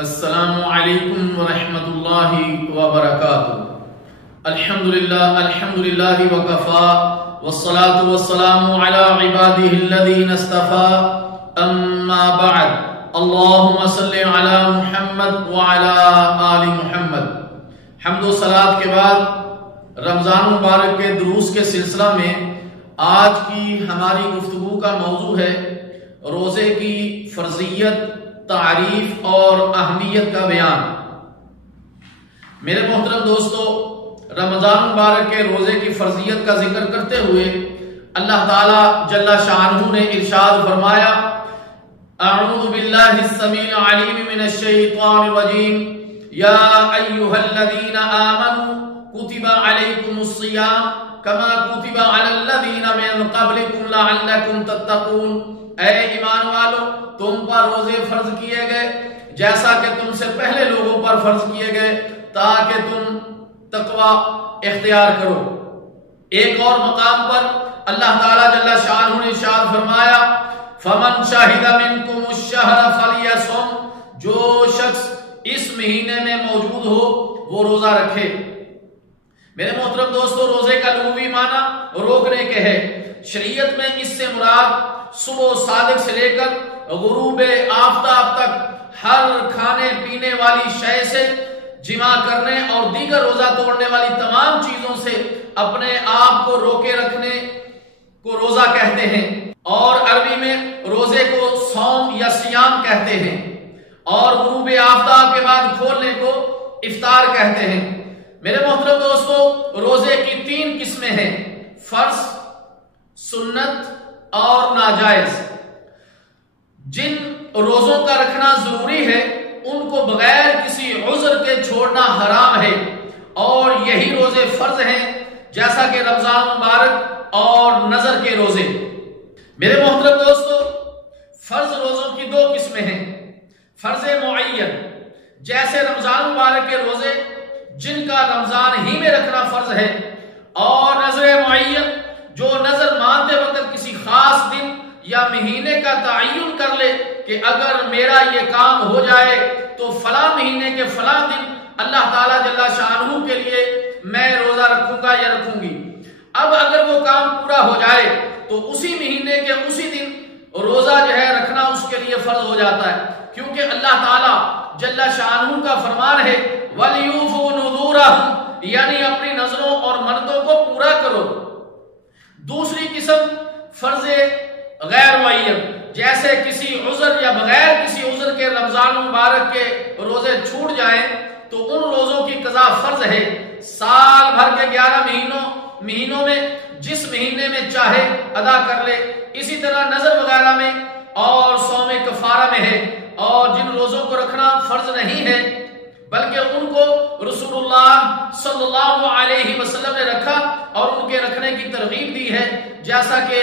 السلام علیکم ورحمۃ اللہ وبرکاتہ۔ الحمدللہ وکفا والصلاة والسلام علی عباده الذین اصطفى اما بعد اللہم صلی علی محمد وعلی آل محمد۔ حمد و صلاۃ کے بعد رمضان مبارک کے دروس کے سلسلہ میں آج کی ہماری گفتگو کا موضوع ہے روزے کی فرضیت، تعریف اور اہمیت کا بیان۔ میرے محترم دوستو، رمضان مبارک کے روزے کی فرضیت کا ذکر کرتے ہوئے اللہ تعالی جل شانہ نے ارشاد فرمایا، اعوذ باللہ السمیع العلیم من الشیطان الرجیم، یا ایھا الذین آمنوا کتب علیکم الصیام کما کتب علی الذین من قبلکم لعلکم تتقون۔ اے ایمان والو، تم پر روزے فرض کیے گئے جیسا کہ تم سے پہلے لوگوں پر فرض کیے گئے تاکہ تم تقوی اختیار کرو۔ ایک اور مقام پر اللہ تعالی جل شانہ نے ارشاد فرمایا، فمن شہد منکم الشہر فلیصم، جو شخص اس مہینے میں موجود ہو وہ روزہ رکھے۔ میرے محترم دوستو، روزے کا لغوی معنی روکنے کے ہے۔ شریعت میں اس سے مراد صبح صادق سے لے کر غروب آفتاب تک ہر کھانے پینے والی شے سے، جمع کرنے اور دیگر روزہ توڑنے والی تمام چیزوں سے اپنے آپ کو روکے رکھنے کو روزہ کہتے ہیں، اور عربی میں روزے کو صوم یا صیام کہتے ہیں، اور غروب آفتاب کے بعد کھولنے کو افطار کہتے ہیں۔ میرے محترم دوستو، روزے کی تین قسمیں ہیں، فرض، سنت اور ناجائز۔ جن روزوں کا رکھنا ضروری ہے ان کو بغیر کسی عذر کے چھوڑنا حرام ہے، اور یہی روزے فرض ہیں جیسا کہ رمضان مبارک اور نظر کے روزے۔ میرے محترم دوستو، فرض روزوں کی دو قسمیں ہیں، فرض معین جیسے رمضان مبارک کے روزے جن کا رمضان ہی میں رکھنا فرض ہے، اور نظر معین جو نظر مانتے وقت کسی خاص دن یا مہینے کا تعین کر لے کہ اگر میرا یہ کام ہو جائے تو فلاں مہینے کے فلاں دن اللہ تعالیٰ جل شانہ کے لیے میں روزہ رکھوں گا یا رکھوں گی۔ اب اگر وہ کام پورا ہو جائے تو اسی مہینے کے اسی دن روزہ جو ہے رکھنا اس کے لیے فرض ہو جاتا ہے، کیونکہ اللہ تعالیٰ جل شانہ کا فرمان ہے وَلْيُوفُوا نُذُورَهُمْ، یعنی اپنی نظروں اور منتوں کو پورا کرو۔ دوسری قسم فرض غیر معین، جیسے کسی عذر یا بغیر کسی عذر کے رمضان مبارک کے روزے چھوٹ جائیں تو ان روزوں کی قضا فرض ہے۔ سال بھر کے 11 مہینوں میں جس مہینے میں چاہے ادا کر لے، اسی طرح نظر وغیرہ میں اور صوم کفارہ میں ہے۔ اور جن روزوں کو رکھنا فرض نہیں ہے بلکہ ان کو رسول اللہ صلی اللہ علیہ وسلم نے رکھا اور ان کے رکھنے کی ترغیب دی ہے، جیسا کہ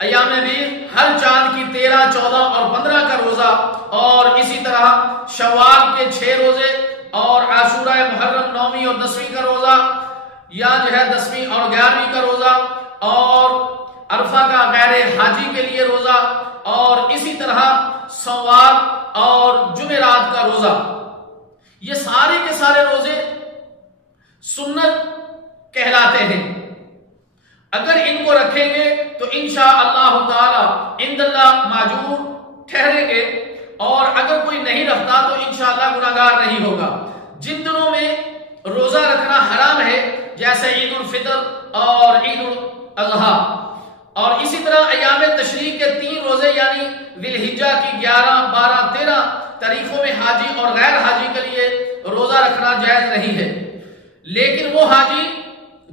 ایام بیض، ہر چاند کی 13، 14 اور 15 کا روزہ، اور اسی طرح شوال کے 6 روزے، اور عاشورہ محرم 9ویں اور 10ویں کا روزہ، یا جو ہے 10ویں اور 11ویں کا روزہ، اور عرفہ کا غیر حاجی کے لیے روزہ، اور اسی طرح سوال اور جمعرات کا روزہ۔ یہ سارے کے سارے روزے سنت کہلاتے ہیں۔ اگر ان کو رکھیں گے تو انشاءاللہ تعالی عند اللہ ماجور ٹھہریں گے، اور اگر کوئی نہیں رکھتا تو انشاءاللہ گناہگار نہیں ہوگا۔ جن دنوں میں روزہ رکھنا حرام ہے جیسے عید الفطر اور عید الاضحیٰ، اور اسی طرح ایام تشریق کے 3 روزے یعنی ذی الحجہ کی 11، 12، 13 تاریخوں میں حاجی اور غیر حاجی کے لیے روزہ رکھنا جائز نہیں ہے، لیکن وہ حاجی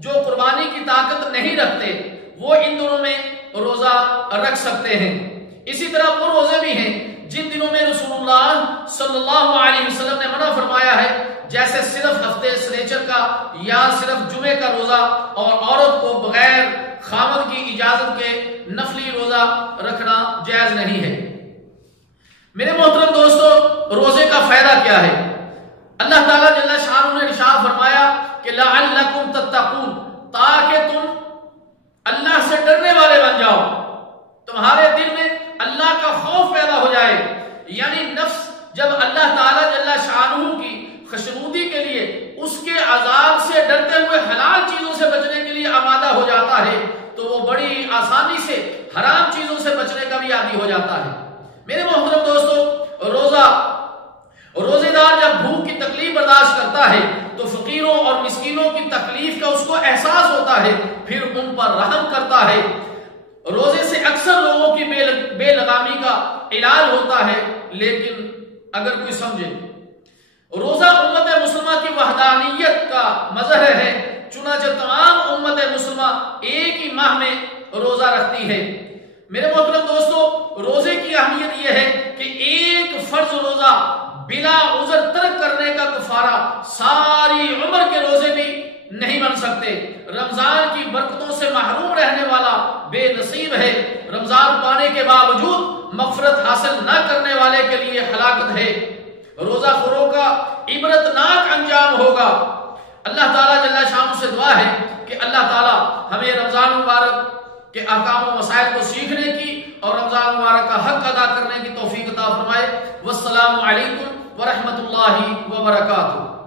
جو قربانی کی طاقت نہیں رکھتے وہ ان دنوں میں روزہ رکھ سکتے ہیں۔ اسی طرح وہ روزے بھی ہیں جن دنوں میں رسول اللہ صلی اللہ علیہ وسلم نے منع فرمایا ہے، جیسے صرف ہفتے سنیچر کا یا صرف جمعے کا روزہ، اور عورت کو بغیر خاوند کی اجازت کے نفلی روزہ رکھنا جائز نہیں ہے۔ میرے محترم دوستو، روزے کا فائدہ کیا ہے؟ اللہ تعالیٰ جل شانہ نے ارشاد فرمایا کہ لعلکم تتقون، تاکہ تم اللہ سے ڈرنے والے بن جاؤ، تمہارے دل میں اللہ کا خوف پیدا ہو جائے، یعنی نفس جب اللہ تعالیٰ جل شانہ کی خوشنودی کے لیے اس کے عذاب سے ڈرتے ہوئے حلال چیزوں سے بچنے کے لیے آمادہ ہو جاتا ہے تو وہ بڑی آسانی سے حرام چیزوں سے بچنے کا بھی عادی ہو جاتا ہے۔ میرے محترم دوستو، روزے دار جب بھوک کی تکلیف برداشت کرتا ہے تو فقیروں اور مسکینوں کی تکلیف کا اس کو احساس ہوتا ہے، پھر ان پر رحم کرتا ہے۔ روزے سے اکثر لوگوں کی بے لگامی کا علاج ہوتا ہے، لیکن اگر کوئی سمجھے روزہ امت مسلمہ کی وحدانیت کا مظہر ہے، چنانچہ تمام امت مسلمہ ایک ہی ماہ میں روزہ رکھتی ہے۔ میرے محترم دوستو، روزے کی اہمیت یہ ہے کہ ایک فرض روزہ بلا عذر ترک کرنے کا کفارہ ساری عمر کے روزے بھی نہیں بن سکتے۔ رمضان کی برکتوں سے محروم رہنے والا بے نصیب ہے۔ رمضان پانے کے باوجود مغفرت حاصل نہ کرنے والے کے لیے ہلاکت ہے۔ روزہ خوروں کا عبرتناک انجام ہوگا۔ اللہ تعالیٰ جل شانہ سے دعا ہے کہ اللہ تعالیٰ ہمیں رمضان مبارک کے احکام و مسائل کو سیکھنے کی اور رمضان مبارک کا حق ادا کرنے کی توفیق عطا فرمائے۔ والسلام علیکم ورحمۃ اللہ وبرکاتہ۔